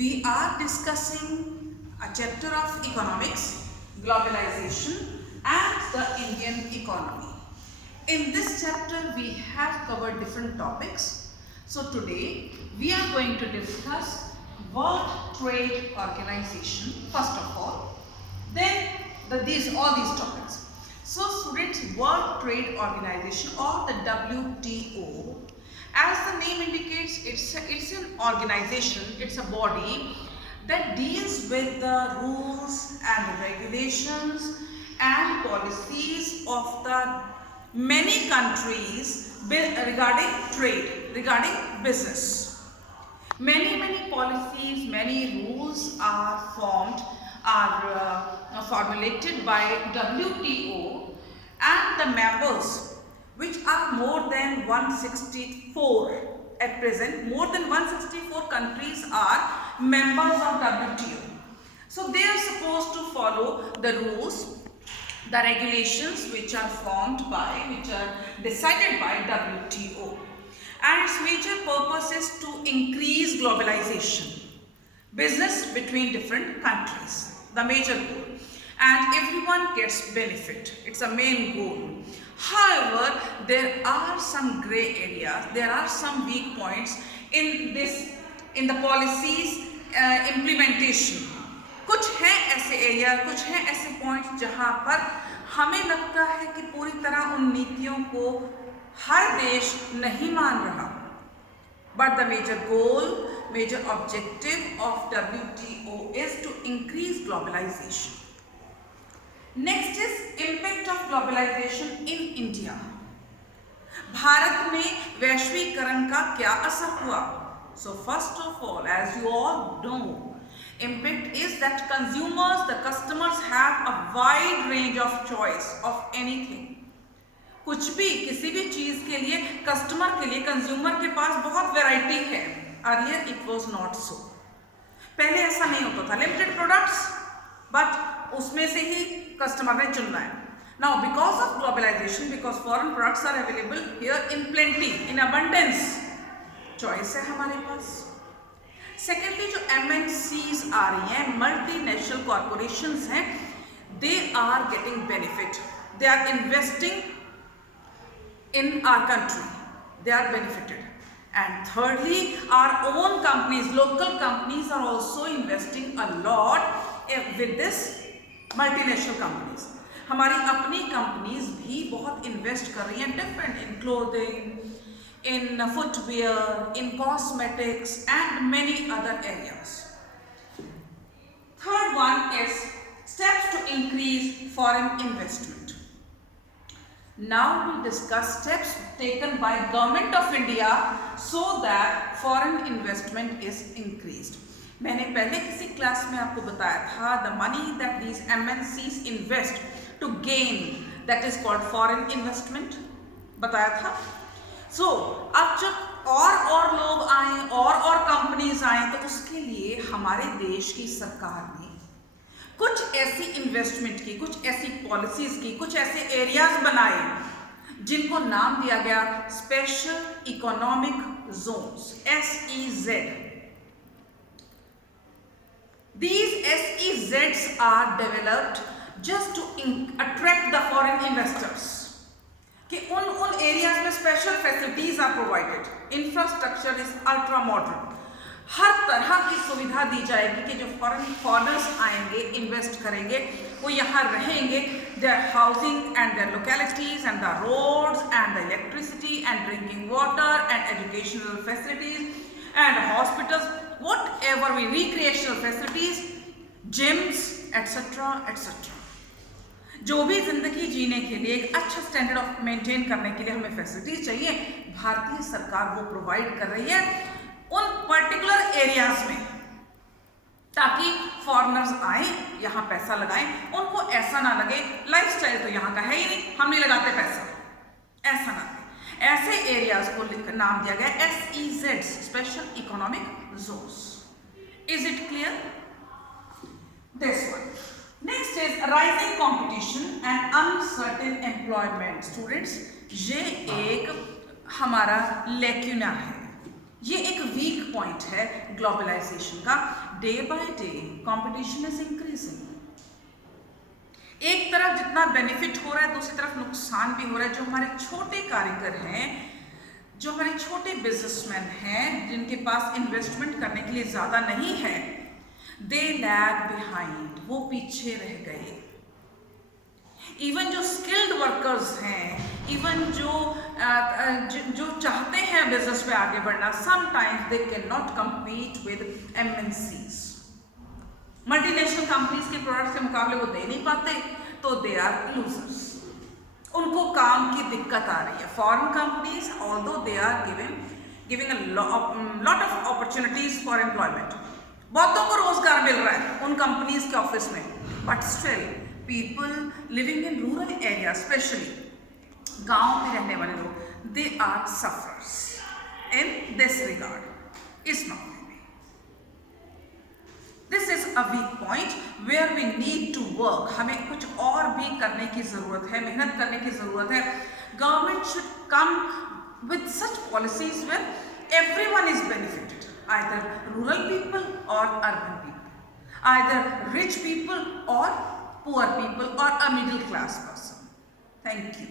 We are discussing a chapter of economics, globalization and the Indian economy. In this chapter we have covered different topics. So today we are going to discuss World Trade Organization first of all, then all these topics. So students, World Trade Organization or the WTO, as the name indicates, it's an organization, it's a body that deals with the rules and regulations and policies of the many countries regarding trade, regarding business. Many policies, many rules are formulated by WTO, and the members, which are more than 164 at present, more than 164 countries are members of WTO. So they are supposed to follow the rules, the regulations which are decided by WTO. And its major purpose is to increase globalization, business between different countries, the major goal, and everyone gets benefit. It's a main goal. However, there are some gray areas, there are some weak points in the policies implementation. कुछ हैं ऐसे एरिया, कुछ हैं ऐसे पॉइंट्स जहां पर हमें लगता है कि पूरी तरह उन नीतियों को हर देश नहीं मान रहा. But the major goal, major objective of WTO is to increase globalization. Next is impact of globalization in India. Bharat में वैश्वीकरण का क्या असर हुआ? So first of all, as you all know, impact is that consumers, the customers have a wide range of choice of anything. कुछ भी, किसी भी चीज के लिए, कस्टमर के लिए, कंज्यूमर के पास बहुत वैरायटी है. Earlier it was not so. पहले ऐसा नहीं होता था. लिमिटेड प्रोडक्ट्स, बट उसमें से ही कस्टमर ने चुनना है. Now because of globalization, because foreign products are available here in plenty, in abundance, choice है हमारे पास. Secondly, जो MNCs आ रही हैं, multinational corporations हैं, they are getting benefit. They are investing in our country. They are benefited. And thirdly, our own companies, local companies are also investing a lot with this multinational companies. हमारी अपनी कंपनीज भी बहुत इन्वेस्ट कर रही हैं, डिफरेंट, इन clothing, in footwear, in cosmetics and many other areas. Third one is steps to increase foreign investment. Now we discuss steps taken by Government of India so that foreign investment is increased. मैंने पहले किसी क्लास में आपको बताया था, the money that these MNCs invest to gain, that is called foreign investment, बताया था. So, अब जब और लोग आए और कंपनीज आए, तो उसके लिए हमारे देश की सरकार ने कुछ ऐसी इन्वेस्टमेंट की, कुछ ऐसी पॉलिसीज की, कुछ ऐसे एरियाज बनाए जिनको नाम दिया गया special economic zones, SEZ. These SEZs are developed just to attract the foreign investors. कि उन एरियाज में special facilities are provided, infrastructure is ultra modern, हर तरह की सुविधा दी जाएगी कि जो फॉरेनर्स आएंगे, इन्वेस्ट करेंगे, वो यहाँ रहेंगे. Their housing and their localities and the roads and the electricity and drinking water and educational facilities and hospitals, whatever we, recreational facilities, gyms etcetera etcetera. जो भी जिंदगी जीने के लिए, एक अच्छा स्टैंडर्ड ऑफ मेंटेन करने के लिए हमें फैसिलिटीज चाहिए, भारतीय सरकार वो प्रोवाइड कर रही है उन पर्टिकुलर एरियाज में, ताकि फॉरेनर्स आए, यहाँ पैसा लगाएं, उनको ऐसा ना लगे लाइफस्टाइल तो यहाँ का है ही नहीं, हम नहीं लगाते पैसा, ऐसा ना लगे. ऐसे एरियाज को नाम दिया गया SEZ, special economic zones. Is it clear? This one. Next is rising competition and uncertain employment. Students, ये एक हमारा लेक्यूना है. ये एक वीक पॉइंट है ग्लोबलाइजेशन का। Day by day competition is increasing. एक तरफ जितना बेनिफिट हो रहा है, दूसरी तरफ नुकसान भी हो रहा है। जो हमारे छोटे कारीगर हैं, जो हमारे छोटे बिजनेसमैन हैं, जिनके पास इन्वेस्टमेंट करने के लिए ज़्यादा नहीं है, दे लैग बिहाइंड, वो पीछे रह गए। इवन जो स्किल्ड वर्कर्स हैं, इवन जो चाहते हैं बिजनेस में आगे बढ़ना, sometimes they can not compete with MNCs। Multinational companies के प्रोडक्ट्स के मुकाबले वो दे नहीं पाते, तो दे आर लूजर्स। उनको काम की दिक्कत आ रही है। Foreign companies although they are giving a lot of opportunities for employment, बहुतों को रोजगार मिल रहा है उन कंपनीज के ऑफिस में, but still people living in rural area, specially गांव में रहने वाले लोग, they are sufferers in this regard. इस मामले में this is a weak point where we need to work. हमें कुछ और भी करने की जरूरत है, मेहनत करने की जरूरत है। Government should come with such policies where everyone is benefited, either rural people और urban people, either rich people or poor people or a middle class person. Thank you.